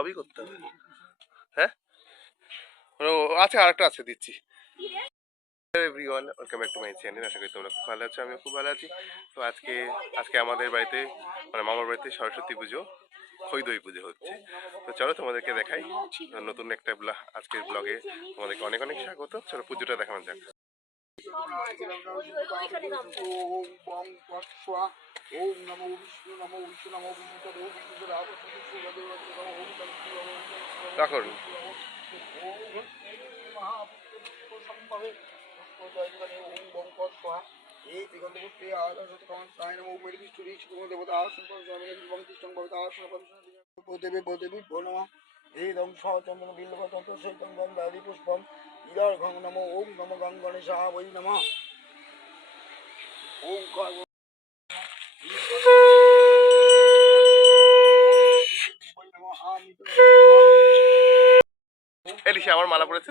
সবই করতে হবে। হ্যাঁ? আছে আরেকটা আছে, দিচ্ছি। মাই আশা করি তোমরা খুব ভালো আছো খুব ভালো আছি। তো আজকে আজকে আমাদের বাড়িতে মানে মামার বাড়িতে সরস্বতী পুজো দই পুজো হচ্ছে। তো চলো তোমাদেরকে দেখাই, নতুন একটা ব্লগ আজকের ব্লগে তোমাদেরকে অনেক অনেক স্বাগত। চলো পুজোটা দেখানো যাক। ওম পট স্বা ওম নমো বিষ্ণু নমো বিষ্ণু নমো বিষ্ণু তদো বিষ্ণু আপো বিষ্ণু তদো তদো ওম ওম এই দিগন্ত পুষ্পে আদা সতকাম সাই নমো উপরি বিষ্ণু রিচ কুম দেবতা আসন পর জয়নে ভবতা আসন পর দেবী দেবী ভো নমঃ এই দং সচন্দন বিল্লব তন্ত্র সেইতং গন্ধাদি পুষ্পম। ইদার ঘং নমো ওম নমো গং গণেশাহ বৈ নমঃ ওম কার আমার মালা পড়েছে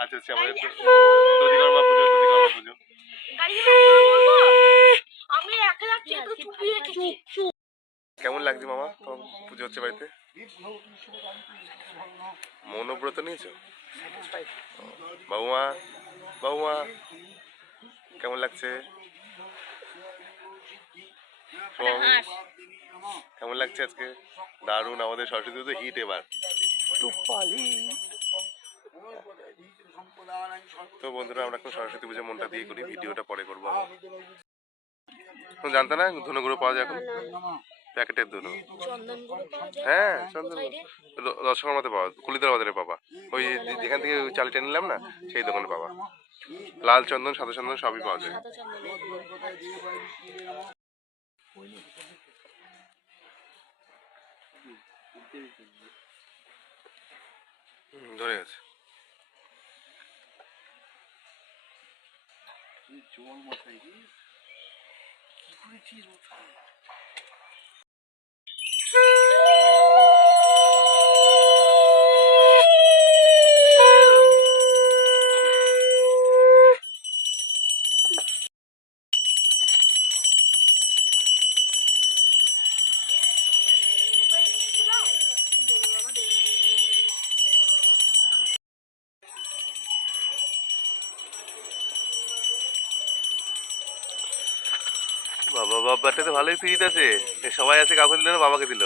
আচ্ছা হচ্ছে আমাদের পুজো দধিকর্মা পুজো কেমন লাগছে মামা? তোমার পুজো হচ্ছে বাড়িতে? মৌনব্রত নিয়েছো? বাবুমা বাবুমা কেমন লাগছে? সোম, কেমন লাগছে আজকে? দারুণ আমাদের সরস্বতী পুজো হিট এবার। তো বন্ধুরা আমরা এখন সরস্বতী পুজো মনটা দিয়ে করি ভিডিওটা পরে করব জানতে না ধুনো গুঁড়ো পাওয়া যায় এখন? প্যাকেটের যায়? হ্যাঁ চন্দন কোথায় রে? র- পাওয়া কুলিদার বাজারে পাবা। ওই যেখান থেকে ওই চালটা নিলাম না সেই দোকানে পাবা। লাল চন্দন সাদা চন্দন সবই পাওয়া যায়। সাদা চন্দন হুম, ধরে গেছে। বাবা বাবা তো ভালোই ফিরিত আছে সবাই আছে কাউকে দিল বাবাকে দিল।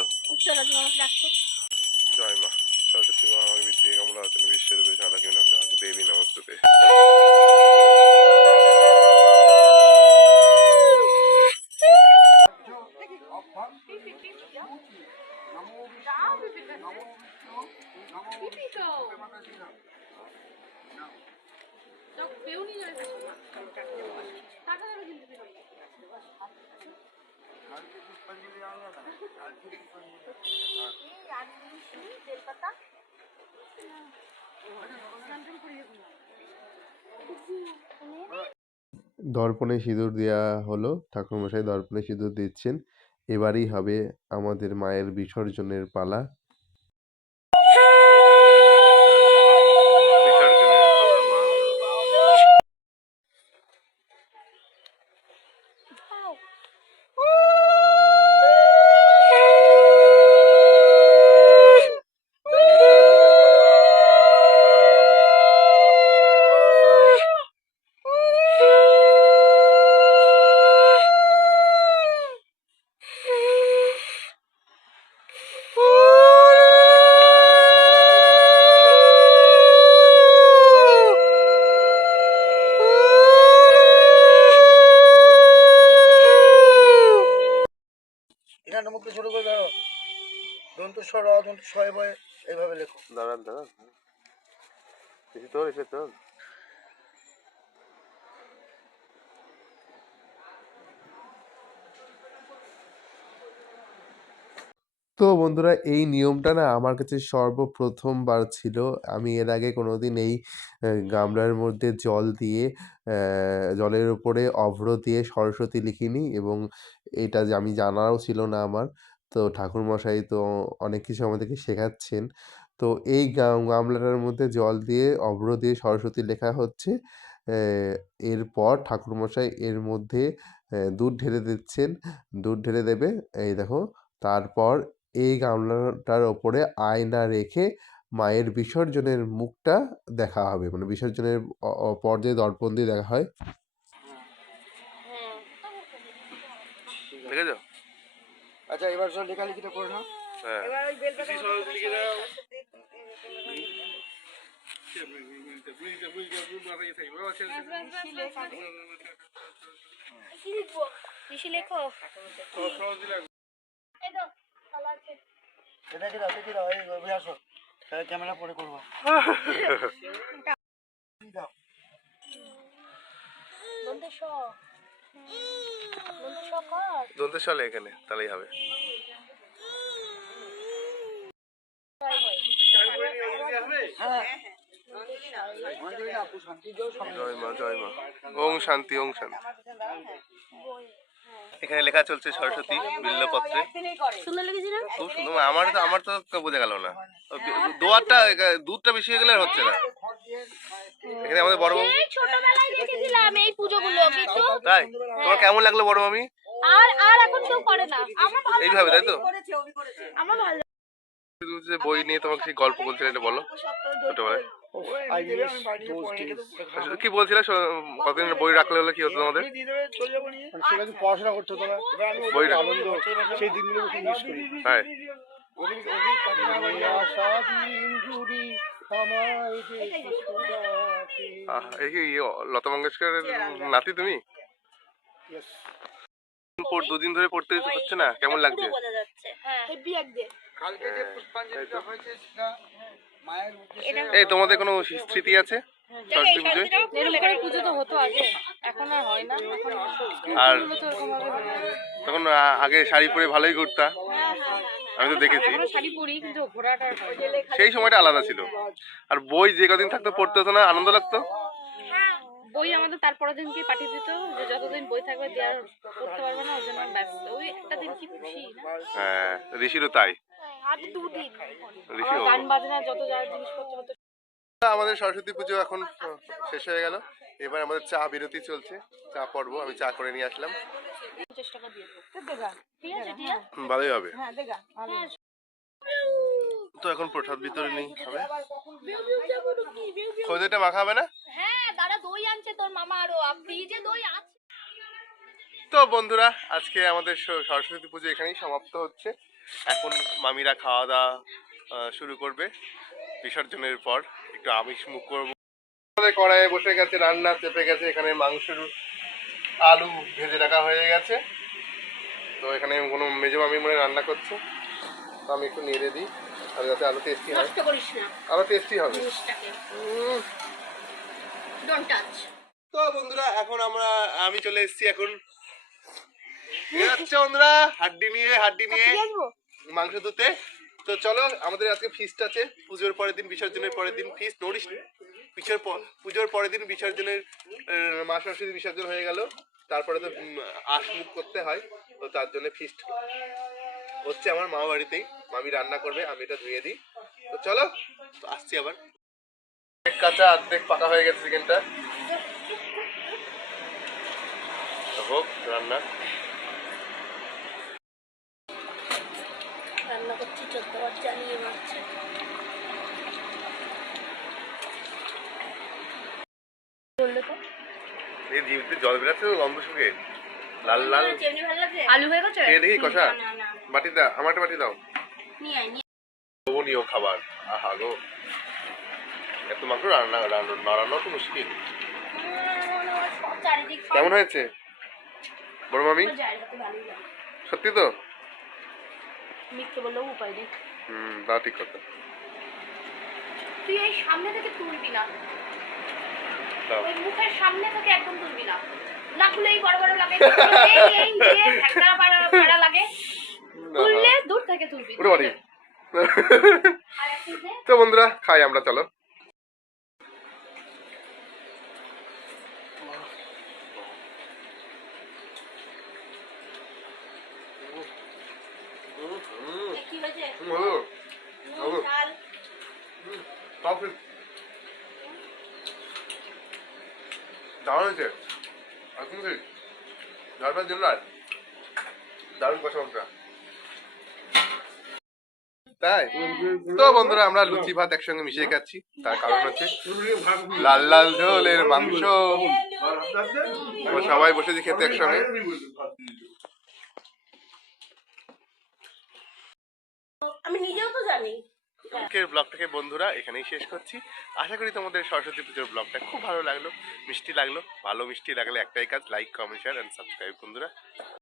দর্পণে সিঁদুর দেওয়া হলো ঠাকুরমশাই দর্পণে সিঁদুর দিচ্ছেন। এবারই হবে আমাদের মায়ের বিসর্জনের পালা। এখানে মুখে ছোট করে ধরো দন্ত স্বর দন্ত ছয় বয়, এইভাবে লেখো। দাঁড়ান দাঁড়ান। এসে তোর এসে তোর তো বন্ধুরা, এই নিয়মটা না আমার কাছে সর্বপ্রথমবার ছিল। আমি এর আগে কোনো দিন এই গামলার মধ্যে জল দিয়ে জলের উপরে অভ্র দিয়ে সরস্বতী লিখিনি এবং এটা আমি জানাও ছিল না আমার। তো ঠাকুরমশাই তো অনেক কিছু আমাদেরকে শেখাচ্ছেন। তো এই গামলাটার মধ্যে জল দিয়ে অভ্র দিয়ে সরস্বতী লেখা হচ্ছে এরপর ঠাকুরমশাই এর মধ্যে দুধ ঢেলে দিচ্ছেন। দুধ ঢেলে দেবে, এই দেখো, তারপর এই গামলাটার ওপরে আয়না রেখে মায়ের বিসর্জনের মুখটা দেখা হবে। মানে বিসর্জনের অ- অ- পর যে দর্পণ দিয়ে দেখা হয়। আচ্ছা এবার সব লেখালেখিটা করে নাও। হ্যাঁ। লেখো দেখে দাও দেখে দাও? এই আসো। তাহলে ক্যামেরা পরে করব। দাও? জ্বলতে চলে এখানে তাহলেই হবে। হ্যাঁ। জয় মা জয় মা। ওং শান্তি ওং শান্তি। এখানে লেখা চলছে সরস্বতী বিল্লপত্রে। খুব সুন্দর আমার তো আমার তো বোঝা গেল না। দোয়ারটা দুধটা বেশি হয়ে গেলে হচ্ছে না। এখানে আমাদের বড় মামি। দেখেছিলাম এই পুজোগুলো কিন্তু তাই? তোমার কেমন লাগল বড় মামি? আর আর এখন কেউ করে না। আমার ভালো এইভাবে তাই তো? আমার ভালো বই নিয়ে তোমাকে সেই গল্প বলছিলে এটা বলো ছোটবেলায়। আসলে কি বলছিলে? কতদিন বই রাখলে হলে কি হতো তোমাদের? সেখানে পড়াশোনা করতে হতো না। বই আনন্দ সেই দিনগুলো খুব মিস করি। তাই ওদের ওদের কাছে আশা দিন জুড়ি আমায় যে সুদাতে আহ, এই কি ইয়ে, লতা মঙ্গেশকরের নাতি তুমি? দুদিন ধরে পড়তে হচ্ছে না? কেমন লাগছে? হ্যাঁ। কালকে যে পুষ্পাঞ্জলিটা হয়েছে এই তোমাদের কোনো স্মৃতি আছে? সরস্বতী পুজোয়? পুজো তো হতো আগে এখন আর হয় না। তখন আগে শাড়ি পরে ভালোই ঘুরতা আমি তো দেখেছি। সেই সময়টা আলাদা ছিল। আর বই যে কদিন থাকতো পড়তে হতো না আনন্দ লাগতো? বই আমাদের তারপরের দিনকে পাঠিয়ে দিত যে যতদিন বই থাকবে দেওয়ার করতে পারবে না ওই জন্য ব্যাস ওই একটা দিন কি খুশি হ্যাঁ ঋষিরও তাই। আর দুদিন ঋষি আমার গান বাজনা যত যা জিনিসপত্র হতো আমাদের সরস্বতী পুজো এখন শেষ হয়ে গেল। এবার আমাদের চা বিরতি চলছে। চা পর্ব আমি চা করে নিয়ে আসলাম। ভালোই হবে। হ্যাঁ তো এখন প্রসাদ বিতরণী হবে। বিউ বিউ যাব তো কি বিউ বিউ খোঁজেটা মাখা হবে না? হ্যাঁ দাদা দই আনছে তোর মামা আরও ফ্রিজে দই আছে। তো বন্ধুরা আজকে আমাদের স- সরস্বতী পুজো এখানেই সমাপ্ত হচ্ছে। এখন মামিরা খাওয়া দাওয়া শুরু করবে। বিসর্জনের পর একটু আমিষ মুখ করব। কড়াইয়ে বসে গেছে রান্না চেপে গেছে এখানে মাংসের আলু ভেজে রাখা হয়ে গেছে। তো এখানে কোনো মেজো মামি মনে রান্না করছে। তো আমি একটু নেড়ে দিই আর যাতে আলু টেস্টি হয়। আরও টেস্টি হবে। জিনিসটাকে। ডোন্ট টাচ তো বন্ধুরা এখন আমরা আমি চলে এসেছি এখন। নিয়ে যাচ্ছে বন্ধুরা হাড্ডি নিয়ে হাড্ডি নিয়ে। মাংস ধুতে তো চলো, আমাদের আজকে ফিস্ট আছে। পুজোর পরের দিন, বিসর্জনের পরের দিন ফিস্ট নড়িস পিছর পুজোর পরের দিন বিসর্জনের মা সরস্বতী বিসর্জন হয়ে গেল। তারপরে তো আশমুখ করতে হয়, তো তার জন্য ফিস্ট হচ্ছে আমার মামা বাড়িতেই। মামি রান্না করবে, আমি এটা ধুয়ে দিই। তো চলো, তো আসছি আবার। কাঁচা অর্ধেক পাকা হয়ে গেছে চিকেনটা হোক, রান্না। বললে তো? এই জিভতে জল বেরাচ্ছে তো গন্ধ শুকে। লাল লাল। এমনি ভালো লাগছে? আলু হয়ে গেছে? খেয়ে দেখি কষা। বাটি দা আমার একটা বাটি দাও। নিয়ে আয় লোভনীয় খাবার। আহা গো। এত মাংস রান্না রান্না নাড়ানো তো মুশকিল। কেমন হয়েছে? বড় মামি? সত্যি তো? মিথ্যে বললেও উপায় নেই। হুম তা ঠিক কথা। তুই এই সামনে থেকে তুলবি না। দাও ওই মুখের সামনে থেকে একদম তুলবি না। না খুলে এই বড় বড় লাগে এই এই দিয়ে ঢাকা পাড়া পাড়া লাগে। তুললে দূর থেকে তুলবি। ওরে বাড়ি। আর একটু দে। তো বন্ধুরা খাই আমরা চলো। কি হয়েছে ভালো নুন, ঝাল তাও ঠিক। দারুণ হয়েছে। একদম ঠিক ঝালপার জন্য আর দারুণ মাংসটা তাই? তো বন্ধুরা, আমরা লুচি ভাত একসঙ্গে মিশিয়ে খাচ্ছি। তার কারণ হচ্ছে লাল লাল ঝোলের মাংস। সবাই বসেছি খেতে একসঙ্গে। আমি নিজেও তো জানি। আজকের ব্লগটাকে বন্ধুরা এখানেই শেষ করছি। আশা করি তোমাদের সরস্বতী পুজোর ব্লগটা খুব ভালো লাগল, মিষ্টি লাগল। ভালো মিষ্টি লাগলে একটাই কাজ like comment share and subscribe বন্ধুরা।